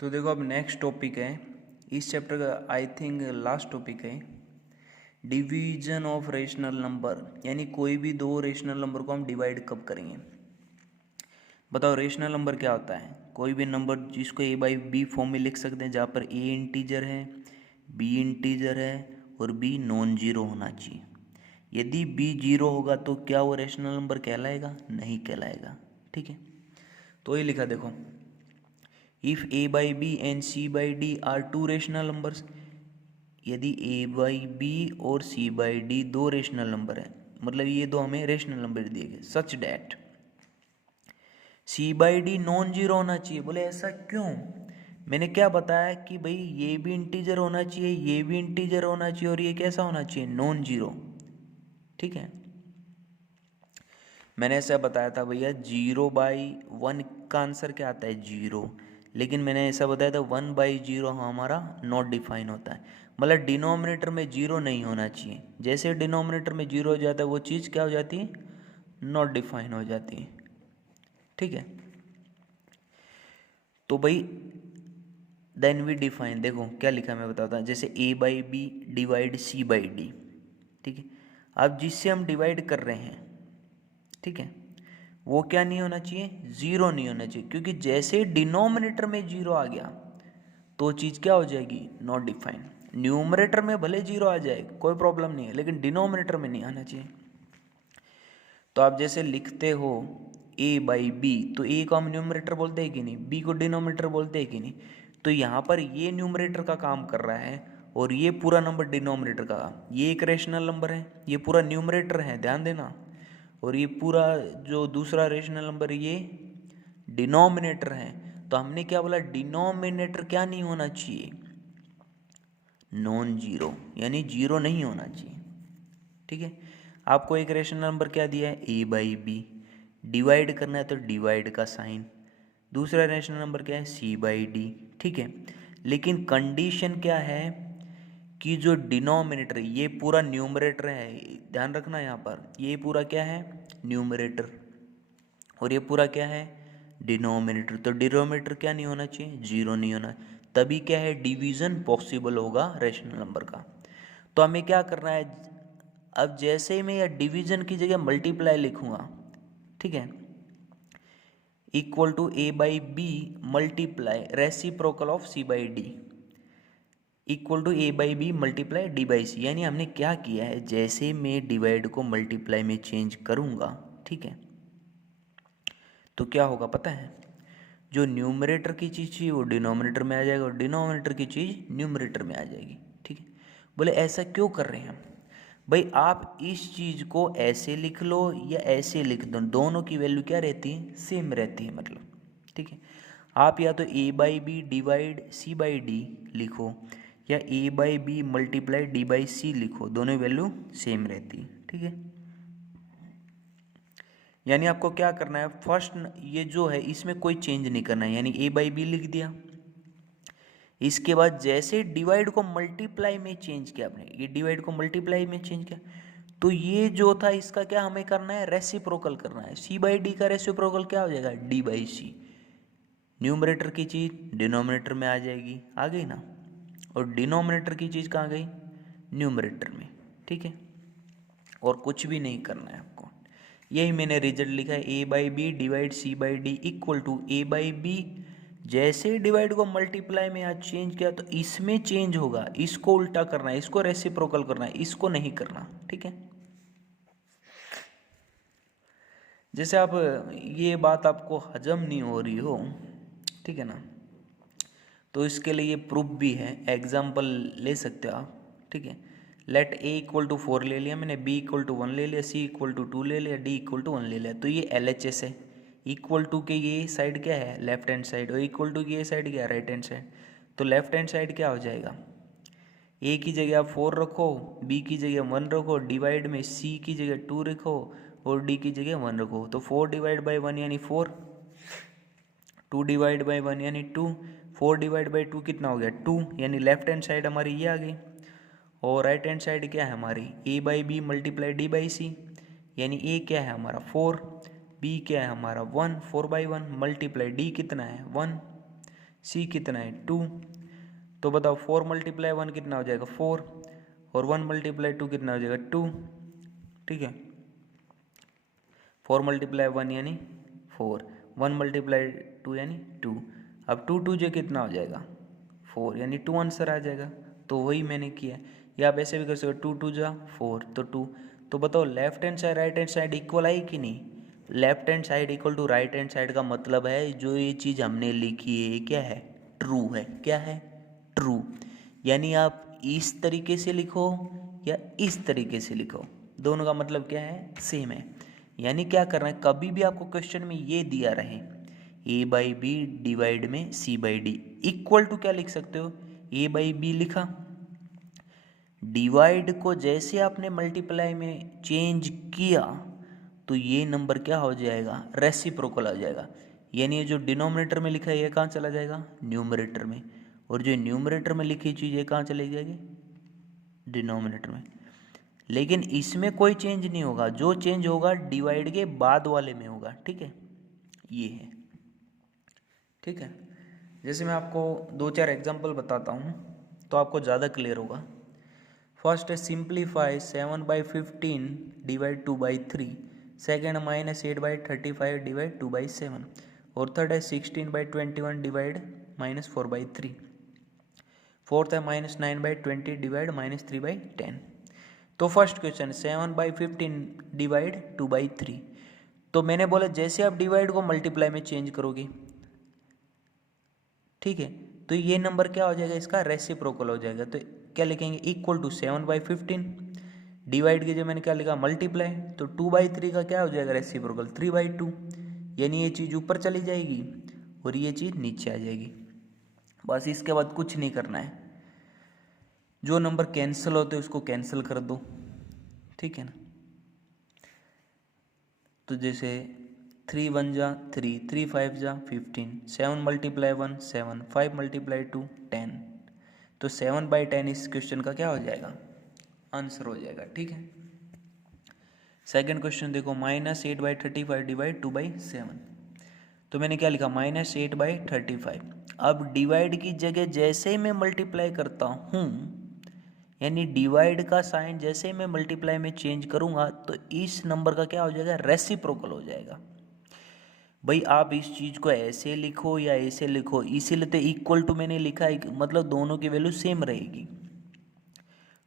तो देखो अब नेक्स्ट टॉपिक है इस चैप्टर का, आई थिंक लास्ट टॉपिक है डिवीजन ऑफ रेशनल नंबर, यानी कोई भी दो रेशनल नंबर को हम डिवाइड कब करेंगे। बताओ रेशनल नंबर क्या होता है। कोई भी नंबर जिसको ए बाई बी फॉर्म में लिख सकते हैं, जहाँ पर ए इंटीजर है, बी इंटीजर है और बी नॉन जीरो होना चाहिए। यदि बी जीरो होगा तो क्या वो रेशनल नंबर कहलाएगा? नहीं कहलाएगा। ठीक है, तो ये लिखा देखो, if a by B and c by D are two rational numbers, यदि a बाई बी और c बाई डी दो रेशनल नंबर है, मतलब ये दो हमें रेशनल नंबर दिए गए, such that c by D non zero होना चाहिए। बोले ऐसा क्यों? मैंने क्या बताया कि भाई ये भी इंटीजर होना चाहिए, ये भी इंटीजर होना चाहिए और ये कैसा होना चाहिए? Non zero. ठीक है, मैंने ऐसा बताया था भैया 0/1 का आंसर क्या आता है? जीरो। लेकिन मैंने ऐसा बताया था 1/0 हमारा नॉट डिफाइन होता है, मतलब डिनोमिनेटर में जीरो नहीं होना चाहिए। जैसे डिनोमिनेटर में जीरो हो जाता है वो चीज़ क्या हो जाती है? नॉट डिफाइन हो जाती है। ठीक है, तो भाई देन वी डिफाइन, देखो क्या लिखा मैं बताता हूँ। जैसे a by B divide c by D. ठीक है, अब जिससे हम डिवाइड कर रहे हैं, ठीक है, वो क्या नहीं होना चाहिए? जीरो नहीं होना चाहिए, क्योंकि जैसे डिनोमिनेटर में जीरो आ गया तो चीज़ क्या हो जाएगी? Not define. न्यूमरेटर में भले जीरो आ जाए कोई प्रॉब्लम नहीं है, लेकिन डिनोमिनेटर में नहीं आना चाहिए। तो आप जैसे लिखते हो a बाई बी, तो a को हम न्यूमरेटर बोलते हैं कि नहीं, b को डिनोमिनेटर बोलते हैं कि नहीं। तो यहाँ पर ये न्यूमरेटर का काम कर रहा है और ये पूरा नंबर डिनोमिनेटर का। ये एक रेशनल नंबर है, ये पूरा न्यूमरेटर है, ध्यान देना। और ये पूरा जो दूसरा रेशनल नंबर ये डिनोमिनेटर है। तो हमने क्या बोला? डिनोमिनेटर क्या नहीं होना चाहिए? नॉन जीरो, यानी जीरो नहीं होना चाहिए। ठीक है, आपको एक रेशनल नंबर क्या दिया है? ए बाई बी। डिवाइड करना है तो डिवाइड का साइन। दूसरा रेशनल नंबर क्या है? सी बाई डी। ठीक है, लेकिन कंडीशन क्या है कि जो डिनोमिनेटर, ये पूरा न्यूमरेटर है, ध्यान रखना यहाँ पर, ये पूरा क्या है? न्यूमरेटर, और ये पूरा क्या है? डिनोमिनेटर। तो डिनोमिनेटर क्या नहीं होना चाहिए? जीरो नहीं होना, तभी क्या है? डिवीजन पॉसिबल होगा रेशनल नंबर का। तो हमें क्या करना है? अब जैसे ही मैं यह डिवीजन की जगह मल्टीप्लाई लिखूंगा, ठीक है, equal to a by b multiply reciprocal of c by D equal to a by b multiply d by c. यानी हमने क्या किया है, जैसे मैं डिवाइड को मल्टीप्लाई में चेंज करूंगा, ठीक है, तो क्या होगा पता है? जो न्यूमरेटर की चीज़ थी वो डिनोमिनेटर में आ जाएगा और डिनोमिनेटर की चीज़ न्यूमरेटर में आ जाएगी। ठीक है, बोले ऐसा क्यों कर रहे हैं हम? भाई आप इस चीज़ को ऐसे लिख लो या ऐसे लिख दो, दोनों की वैल्यू क्या रहती है? सेम रहती है, मतलब। ठीक है, आप या तो a by B divide c by d लिखो या a by b multiply d by c लिखो, दोनों वैल्यू सेम रहती है। ठीक है, यानी आपको क्या करना है? फर्स्ट ये जो है इसमें कोई चेंज नहीं करना है, यानी a बाई बी लिख दिया। इसके बाद जैसे डिवाइड को मल्टीप्लाई में चेंज किया आपने, ये डिवाइड को मल्टीप्लाई में चेंज किया, तो ये जो था इसका क्या हमें करना है? रेसिप्रोकल करना है। c बाई डी का रेसिप्रोकल क्या हो जाएगा? d by C. न्यूमरेटर की चीज़ डिनोमिनेटर में आ जाएगी, आ गई ना, और डिनोमिनेटर की चीज़ कहाँ गई? न्यूमरेटर में। ठीक है, और कुछ भी नहीं करना है आपको। यही मैंने रिजल्ट लिखा है, a by B divide c by D equal to a by B. जैसे डिवाइड को मल्टीप्लाई में आज चेंज किया तो इसमें चेंज होगा, इसको उल्टा करना है, इसको रेसिप्रोकल करना है, इसको नहीं करना। ठीक है, जैसे आप ये बात आपको हजम नहीं हो रही हो, ठीक है ना, तो इसके लिए ये प्रूफ भी है, एग्जाम्पल ले सकते हो आप। ठीक है, लेट a इक्वल टू 4 ले लिया मैंने, b इक्वल टू 1 ले लिया, c इक्वल टू 2 ले लिया, d इक्वल टू 1 ले लिया। तो ये LHS है। इक्वल टू के ये साइड क्या है? लेफ्ट हैंड साइड, और इक्वल टू की ये साइड क्या है? Right hand side. तो लेफ्ट हैंड साइड क्या हो जाएगा? a की जगह आप 4 रखो, b की जगह 1 रखो, डिवाइड में c की जगह 2 रखो और d की जगह 1 रखो। तो 4 डिवाइड बाई 1 यानी 4, 2 डिवाइड बाई 1 यानी 2, 4 डिवाइड बाई 2 कितना हो गया? 2, यानी लेफ्ट हैंड साइड हमारी ये आ गई। और राइट हैंड साइड क्या है हमारी? a by b multiply d by c, यानी a क्या है हमारा? 4, b क्या है हमारा? 1, 4 बाई 1 मल्टीप्लाई d कितना है? 1, सी कितना है 2, तो बताओ 4 मल्टीप्लाई 1 कितना हो जाएगा 4, और 1 मल्टीप्लाई 2 कितना हो जाएगा 2, ठीक है। 4 मल्टीप्लाई 1 यानी 4, 1 मल्टीप्लाई 2 यानी 2। अब 2 2 जो कितना हो जाएगा 4, यानी 2 आंसर आ जाएगा। तो वही मैंने किया, या आप ऐसे भी कर सकते हो 2 2 जा 4 तो 2। तो बताओ left hand side right hand side equal आई कि नहीं? Left hand side equal to right hand side का मतलब है जो ये चीज़ हमने लिखी है क्या है, ट्रू है। क्या है? ट्रू। यानी आप इस तरीके से लिखो या इस तरीके से लिखो, दोनों का मतलब क्या है, सेम है। यानी क्या करना है, कभी भी आपको क्वेश्चन में ये दिया रहे a बाई बी डिवाइड में c by D equal to क्या लिख सकते हो, a बाई बी लिखा, डिवाइड को जैसे आपने मल्टीप्लाई में चेंज किया तो ये नंबर क्या हो जाएगा, रेसिप्रोकल आ जाएगा। यानी ये जो डिनोमिनेटर में लिखा है ये कहाँ चला जाएगा, न्यूमरेटर में, और जो न्यूमरेटर में लिखी चीज़ ये कहाँ चली जाएगी, डिनोमिनेटर में। लेकिन इसमें कोई चेंज नहीं होगा, जो चेंज होगा डिवाइड के बाद वाले में होगा, ठीक है, ये है, ठीक है। जैसे मैं आपको 2-4 एग्जांपल बताता हूँ तो आपको ज़्यादा क्लियर होगा। फर्स्ट है सिंप्लीफाई 7/15 डिवाइड 2/3, सेकेंड -8/35 डिवाइड 2/7, और थर्ड है 16/21 डिवाइड -4/3, फोर्थ है -9/20 डिवाइड -3/10। तो फर्स्ट क्वेश्चन 7/15 डिवाइड 2/3, तो मैंने बोला जैसे आप डिवाइड को मल्टीप्लाई में चेंज करोगे, ठीक है, तो ये नंबर क्या हो जाएगा, इसका रेसिप्रोकल हो जाएगा। तो क्या लिखेंगे, इक्वल टू 7/15 डिवाइड के जो मैंने क्या लिखा मल्टीप्लाई, तो 2/3 का क्या हो जाएगा रेसिप्रोकल 3/2, यानी ये चीज़ ऊपर चली जाएगी और ये चीज़ नीचे आ जाएगी। बस इसके बाद कुछ नहीं करना है, जो नंबर कैंसिल होते हैं उसको कैंसिल कर दो, ठीक है ना। तो जैसे 3 1 जा 3, 3 5 जा 15, 7 मल्टीप्लाई 1 7, 5 मल्टीप्लाई 2 10, तो 7/10 इस क्वेश्चन का क्या हो जाएगा, आंसर हो जाएगा, ठीक है। सेकंड क्वेश्चन देखो -8/35 डिवाइड 2/7, तो मैंने क्या लिखा -8/35। अब डिवाइड की जगह जैसे ही मैं मल्टीप्लाई करता हूँ, यानी डिवाइड का साइन जैसे ही मैं मल्टीप्लाई में चेंज करूँगा तो इस नंबर का क्या हो जाएगा, रेसिप्रोकल हो जाएगा। भाई आप इस चीज़ को ऐसे लिखो या ऐसे लिखो, इसीलिए तो इक्वल टू मैंने लिखा है, मतलब दोनों की वैल्यू सेम रहेगी।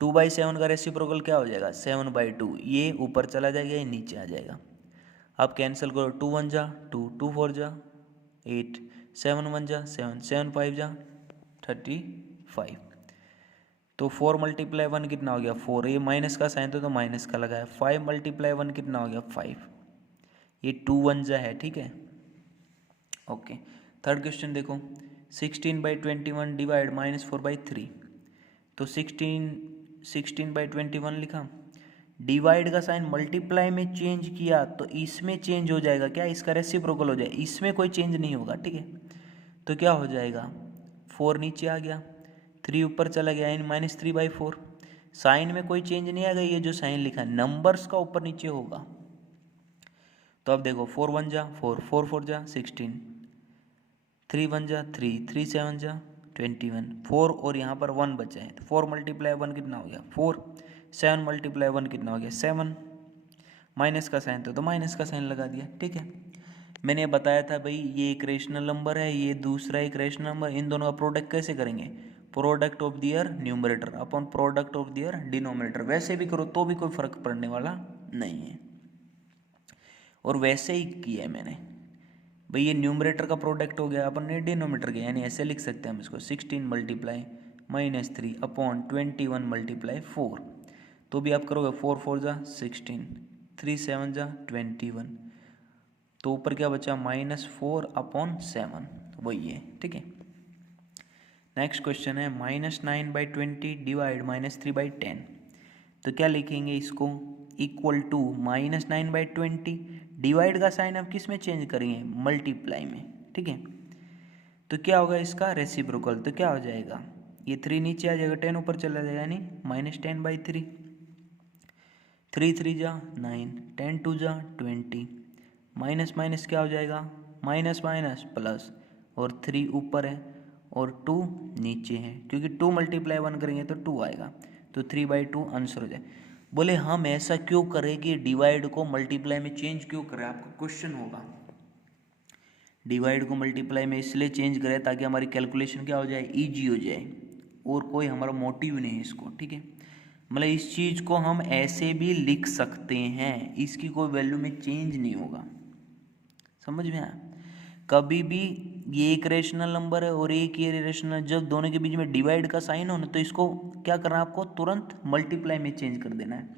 2/7 का रेसिप्रोकल क्या हो जाएगा 7/2, ये ऊपर चला जाएगा ये नीचे आ जाएगा। आप कैंसिल करो, 2 1 जा 2, 2 4 जा 8, 7 1 जा 7, 7 5 जा 35, तो 4 मल्टीप्लाई 1 कितना हो गया 4, ये माइनस का साइन तो माइनस का लगाया। 5 मल्टीप्लाई 1 कितना हो गया 5, ये 2 1 जा है, ठीक है, ओके। थर्ड क्वेश्चन देखो 16/21 डिवाइड -4/3, तो 16/21 लिखा, डिवाइड का साइन मल्टीप्लाई में चेंज किया तो इसमें चेंज हो जाएगा क्या, इसका रेसिप्रोकल हो जाएगा, इसमें कोई चेंज नहीं होगा, ठीक है। तो क्या हो जाएगा 4 नीचे आ गया, 3 ऊपर चला गया, यानी -3/4, साइन में कोई चेंज नहीं आएगा, ये जो साइन लिखा है नंबर्स का ऊपर नीचे होगा। तो अब देखो 4 1 जा 4, 4 4 जा 16, 3 1 जा 3, 3 7 जा 21, 4 और यहाँ पर 1 बचा है, तो 4 मल्टीप्लाई 1 कितना हो गया 4, 7 मल्टीप्लाई 1 कितना हो गया 7, माइनस का साइन तो माइनस का साइन लगा दिया, ठीक है। मैंने बताया था भाई ये एक रेशनल नंबर है, ये दूसरा एक रेशनल नंबर, इन दोनों का प्रोडक्ट कैसे करेंगे, product of their numerator upon product of their denominator, वैसे भी करो तो भी कोई फर्क पड़ने वाला नहीं है, और वैसे ही किया है मैंने। भाई ये न्यूमरेटर का प्रोडक्ट हो गया, अपन ने डिनोमिनेटर के, यानी ऐसे लिख सकते हैं हम इसको 16 मल्टीप्लाई -3 अपॉन 21 मल्टीप्लाई 4, तो भी आप करोगे 4 4 जा 16, 3 7 जा 21, तो ऊपर क्या बचा -4 अपॉन 7, वही है, ठीक है। नेक्स्ट क्वेश्चन है -9/20 डिवाइड -3/10, तो क्या लिखेंगे इसको, इक्वल टू -9/20, डिवाइड का साइन आप किस में चेंज करेंगे, मल्टीप्लाई में, ठीक है। तो क्या होगा इसका रेसिप्रोकल, तो क्या हो जाएगा, ये 3 नीचे आ जाएगा, 10 ऊपर चला जाएगा, यानी -10/3, 3 3 जा 9, 10 2 जा 20, माइनस माइनस क्या हो जाएगा, माइनस माइनस प्लस, और 3 ऊपर है और 2 नीचे है, क्योंकि 2 × 1 करेंगे तो 2 आएगा, तो 3/2 आंसर हो जाए। बोले हम ऐसा क्यों करें कि डिवाइड को मल्टीप्लाई में चेंज क्यों करें, आपका क्वेश्चन होगा। डिवाइड को मल्टीप्लाई में इसलिए चेंज करें ताकि हमारी कैलकुलेशन क्या हो जाए, ईजी हो जाए, और कोई हमारा मोटिव नहीं है इसको, ठीक है। मतलब इस चीज़ को हम ऐसे भी लिख सकते हैं, इसकी कोई वैल्यू में चेंज नहीं होगा, समझ में आया। कभी भी ये एक रेशनल नंबर है और एक ये रेशनल, जब दोनों के बीच में डिवाइड का साइन हो ना, तो इसको क्या करना है, आपको तुरंत मल्टीप्लाई में चेंज कर देना है।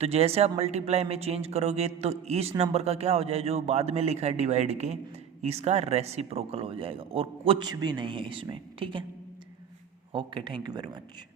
तो जैसे आप मल्टीप्लाई में चेंज करोगे तो इस नंबर का क्या हो जाए, जो बाद में लिखा है डिवाइड के, इसका रेसिप्रोकल हो जाएगा, और कुछ भी नहीं है इसमें, ठीक है। Okay, thank you very much.